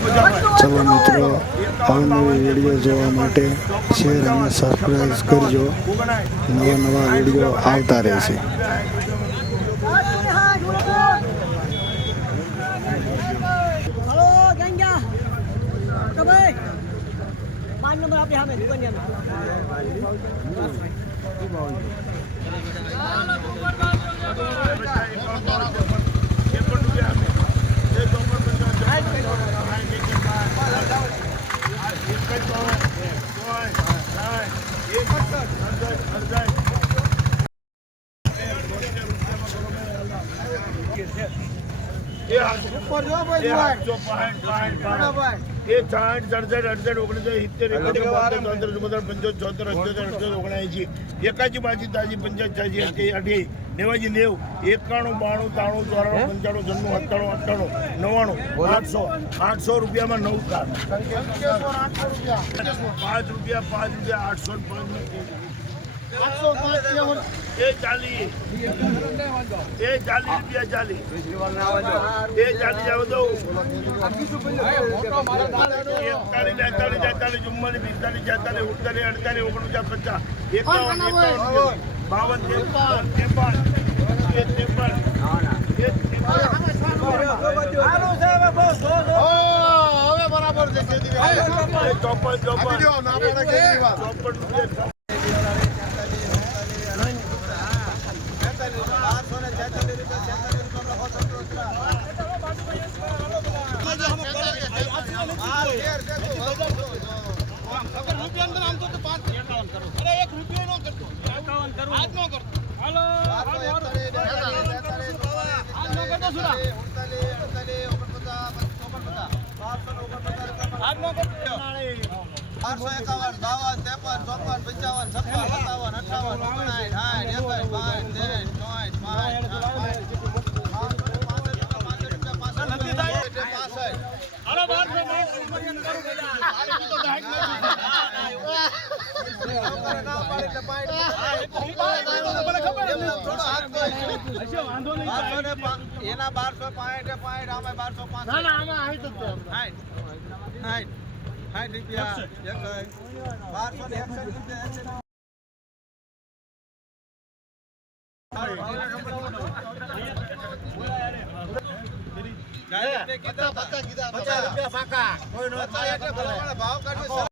ચલો મિત્રો અવનવી વીડિયો જોવા માટે શેર અને સબસ્ક્રાઈબ કરજો. નવા નવા વીડિયો આવતા રહેશે. હલો ગંગા તો ભાઈ પાંચ નંબર આપણી સામે દુકાનિયાનો એ સાઠ સડસઠ અડસઠ ઓગણીસો સિત્તેર ચોતેર ચુમ્મોતેર પંચોતેર છોતેર અઠ્યોતેર અઠ્યોતેર ઓગણસી એકાજી બાજી તાજી પંચાયત છ્યાસી અઠ્યાસી અઢી નેવાજી નેવ એકાણું બાણું ત્રાણું ચોરાણું પંચાણું છન્નું અઠ્ઠાણું અઠ્ઠાણું નવ્વાણું આઠસો આઠસો રૂપિયામાં નવ કાર. પાંચ રૂપિયા પાંચ રૂપિયા આઠસો પાંચ. એ ચાલી એ ચાલી રૂપિયા ચાલી. એ ચાલી જાવ દઉં એકતાલીસ બેતાલીસ તેતાલીસ ચુમ્માલીસ પિસ્તાલીસ છેતાલીસ ઉડતાલીસ અડતાલીસ ઓગણપચાસ પચાસ. એકાવન એકાવન બાવન ત્રેપન ત્રેપન એ ત્રેપન. એ ત્રેપન. ચોપન ચોપન. ચોપન રૂપિયા આઠસો એકાવન બાવન ત્રેપન ચોપન પંચાવન છપ્પન સત્તાવન અઠાવન ઓગણાઠ સાઠ એકસઠ બાસઠ ત્રેસઠ ચોસઠ પાંસઠ એના બારસો પાંઠ પાંઠ આમાં બારસો પાંચ સાઠ સાઠ રૂપિયા બારસો ને એકસઠ રૂપિયા પચાસ રૂપિયા પાકા ભાવ કાઢ્યો